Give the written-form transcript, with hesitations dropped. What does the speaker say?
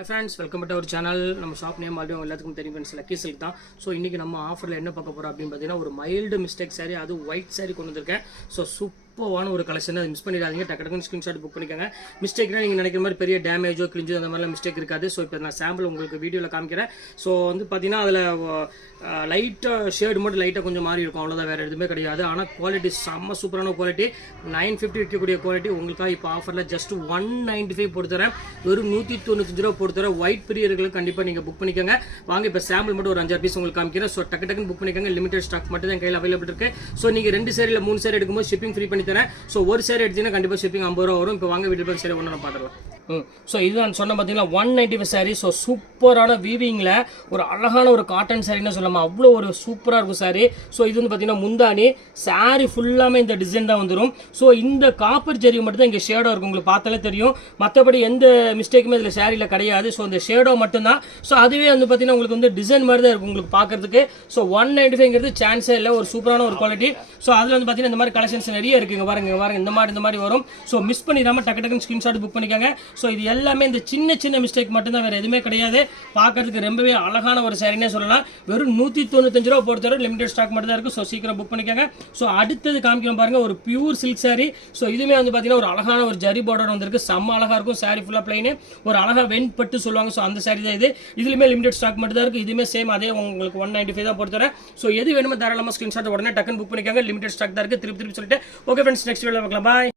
Hi friends, welcome to our channel. நம்ம shop name already எல்லாத்துக்கும் தெரியும் ஃப்ரெண்ட்ஸ், லக்கி சில்க் தான். ஸோ இன்றைக்கி நம்ம ஆஃபரில் என்ன பார்க்க போகிறோம் அப்படின்னு பார்த்தீங்கன்னா, ஒரு மைல்டு மிஸ்டேக் சாரி, அது ஒயிட் சாரி கொண்டு வந்திருக்கேன். ஸோ சூப்பரான ஒரு கலெக்ஷன், அதை மிஸ் பண்ணிடாதீங்க. டக்கு ஸ்க்ரீன்ஷாட் புக் பண்ணிக்கோங்க. மிஸ்டேக்னா நீங்கள் நினைக்கிற மாதிரி பெரிய டேமேஜோ கிழிஞ்சோ அந்த மாதிரிலாம் மிஸ்டேக் இருக்காது. ஸோ இப்போ நான் சாம்பிள் உங்களுக்கு வீடியோவில் காமிக்கிறேன். ஸோ வந்து பார்த்தீங்கன்னா அதில் லைட்டாக ஷேடு மட்டும் லைட்டாக கொஞ்சம் மாறி இருக்கும், அவ்வளோதான், வேறு எதுவுமே கிடையாது. ஆனால் குவாலிட்டி செம்ம சூப்பரான குவாலிட்டி, 950 விற்கக்கூடிய குவாலிட்டி. உங்களுக்காக இப்போ ஆஃபரில் ஜஸ்ட் 195 போட்டு தரேன். வெறும் 195 ரூபா போட்டு தரேன். ஒயிட் பிரியர்களுக்கு கண்டிப்பாக நீங்கள் புக் பண்ணிக்கோங்க. வாங்க இப்போ சாம்பிள் மட்டும் ஒரு 5 பீஸ் உங்களுக்கு காமிக்கிறேன். ஸோ டக்குன்னு புக் பண்ணிக்கோங்க. லிமிடெட் ஸ்டாக் மட்டும் தான் கையில் அவைலபிள் இருக்குது. ஸோ நீங்கள் 2 சேரியில் 3 சேரி எடுக்கும்போது ஷிப்பிங் ஃப்ரீ பண்ணி தரேன். ஸோ ஒரு சேரி எடுத்தீங்கன்னா கண்டிப்பாக ஷிப்பிங் 50 ரூபா வரும். இப்போ வாங்க வீட்டில் சேரி ஒன்று நான் பார்த்துக்கலாம். ஸோ இதுதான் சொன்ன பார்த்தீங்கன்னா 195 சாரி. ஸோ சூப்பரான வீவிங்கில் ஒரு அழகான ஒரு காட்டன் சாரின்னு சொல்லலாம். அவ்வளோ ஒரு சூப்பராக இருக்கும் சாரி. ஸோ இது வந்து பார்த்தீங்கன்னா முந்தானி சாரி ஃபுல்லாமே இந்த டிசைன் தான் வந்துடும். ஸோ இந்த காப்பர் ஜெரி மட்டும் தான் இங்கே ஷேடோ இருக்கும், உங்களுக்கு பார்த்தாலே தெரியும். மற்றபடி எந்த மிஸ்டேக்குமே இதில் சாரியில் கிடையாது. ஸோ இந்த ஷேடோ மட்டும்தான். ஸோ அதுவே வந்து பார்த்தீங்கன்னா உங்களுக்கு வந்து டிசைன் மாதிரி தான் இருக்கும் உங்களுக்கு பார்க்கறதுக்கு. ஸோ 195ங்கிறது சான்ஸே இல்லை, ஒரு சூப்பரான ஒரு குவாலிட்டி. ஸோ அதில் வந்து பார்த்தீங்கன்னா இந்த மாதிரி கலெக்ஷன்ஸ் நிறைய இருக்குங்க. பாருங்க இந்த மாதிரி வரும். ஸோ மிஸ் பண்ணிடாமல் டக்குன்னு ஸ்க்ரீன்ஷாட் புக் பண்ணிக்கோங்க. ஸோ இது எல்லாமே இந்த சின்ன மிஸ்டேக் மட்டும்தான், வேறு எதுவுமே கிடையாது. பார்க்கறதுக்கு ரொம்பவே அழகான ஒரு சாரினே சொல்லலாம். வெறும் 195 ரூபா போட்டு தரோம். லிமிடெட் ஸ்டாக் மட்டும் தான் இருக்குது. ஸோ சீக்கிரம் புக் பண்ணிக்கோங்க. ஸோ அடுத்தது காமிக்கிறோம் பாருங்க, ஒரு பியூர் சில்க் சாரி. ஸோ இதுவுமே வந்து பார்த்தீங்கன்னா ஒரு அழகான ஒரு ஜரி பார்டர் வந்திருக்கு. செம்ம அழகாக இருக்கும். சாரி ஃபுல்லாக பிளைனு, ஒரு அழகாக வெண்பட்டு சொல்லுவாங்க. ஸோ அந்த சாரி தான் இது. இதுலையுமே லிமிடெட் ஸ்டாக் மட்டும் தான் இருக்குது. இதுவுமே சேம் அதே உங்களுக்கு 195 தான் போட்டு தரேன். ஸோ எது வேணுமோ தாராளமாக ஸ்க்ரீன்ஷாட் உடனே டக்குன்னு புக் பண்ணிக்கோங்க. லிமிடெட் ஸ்டாக் தான் இருக்குது. திருப்பி சொல்லிட்டு ஓகே ஃப்ரெண்ட்ஸ், நெக்ஸ்ட் வீடியோவில் பார்க்கலாம். பாய்.